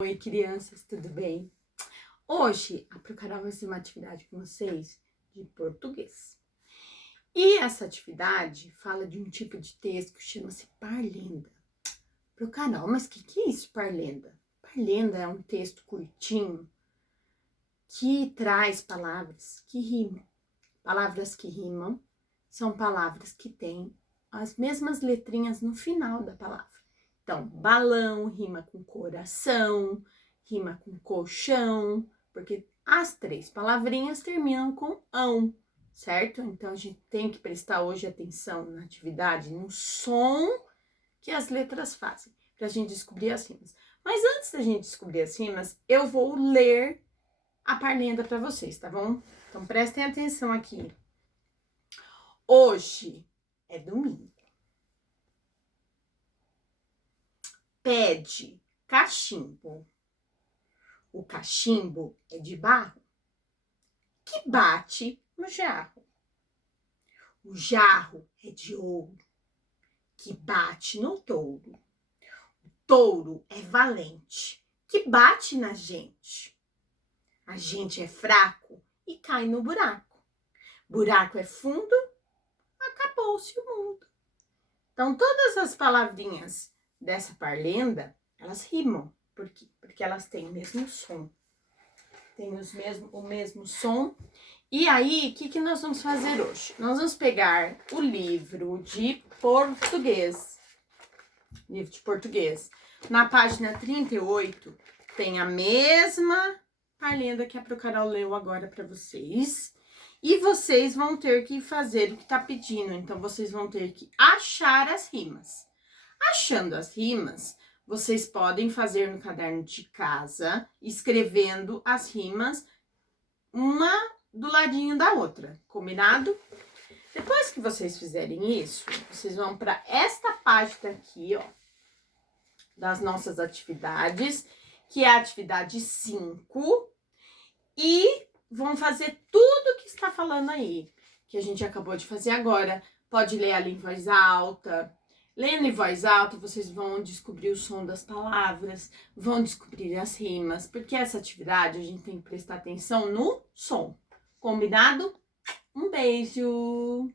Oi, crianças, tudo bem? Hoje a Procarol vai fazer uma atividade com vocês de português. E essa atividade fala de um tipo de texto que chama-se parlenda. Procarol, mas o que é isso, parlenda? Parlenda é um texto curtinho que traz palavras que rimam. Palavras que rimam são palavras que têm as mesmas letrinhas no final da palavra. Então, balão rima com coração, rima com colchão, porque as três palavrinhas terminam com ão, certo? Então, a gente tem que prestar hoje atenção na atividade, no som que as letras fazem, para a gente descobrir as rimas. Mas antes da gente descobrir as rimas, eu vou ler a parlenda para vocês, tá bom? Então, prestem atenção aqui. Hoje é domingo. Pede cachimbo. O cachimbo é de barro que bate no jarro. O jarro é de ouro que bate no touro. O touro é valente que bate na gente. A gente é fraco e cai no buraco. Buraco é fundo, acabou-se o mundo. Então, todas as palavrinhas dessa parlenda, elas rimam. Por quê? Porque elas têm o mesmo som. Tem o mesmo som. E aí, o que nós vamos fazer hoje? Nós vamos pegar o livro de português. Livro de português. Na página 38, tem a mesma parlenda que a Procarol leu agora para vocês. E vocês vão ter que fazer o que está pedindo. Então, vocês vão ter que achar as rimas. Achando as rimas, vocês podem fazer no caderno de casa, escrevendo as rimas, uma do ladinho da outra, combinado? Depois que vocês fizerem isso, vocês vão para esta página aqui, ó, das nossas atividades, que é a atividade 5, e vão fazer tudo que está falando aí, que a gente acabou de fazer agora. Pode ler ali em voz alta. Lendo em voz alta, vocês vão descobrir o som das palavras, vão descobrir as rimas, porque essa atividade a gente tem que prestar atenção no som. Combinado? Um beijo!